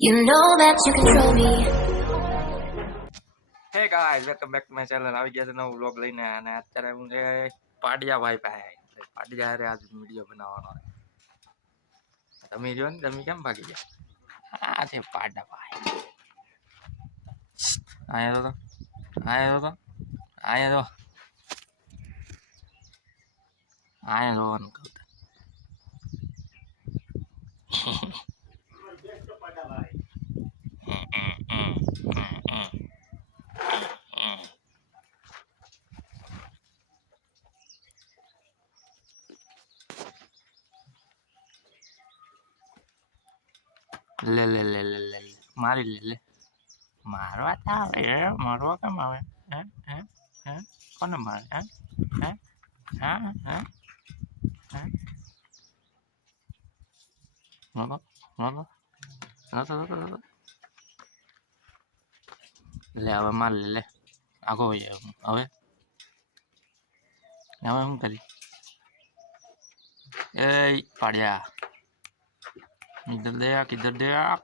You know that you control me. Hey guys welcome back to my channel આવી ગયા છે નવો vlog લઈને અને અત્યારે હું છે પાડિયા ભાઈ પાસે પાડિયા હારે આજ વીડિયો બનાવવાનો તમે જો ને, તમે કેમ ભાગી ગયા? આ છે પાડા ભાઈ આયા તો આયા તો આયા તો. આયા જોવાનું કહું તો. લે લે લે લે લે. મારી લે લે. મારવા તો આવે, હે? મારવા કેમ આવે? હે હે હે? કોને મારે? હે? હે? હા, હે? હે? મારો નતો લે, હવે માર લે લે. આગો હોય હવે? હવે શું કરી? એ, પાડ્યા. इधर ले आ किधर ले आ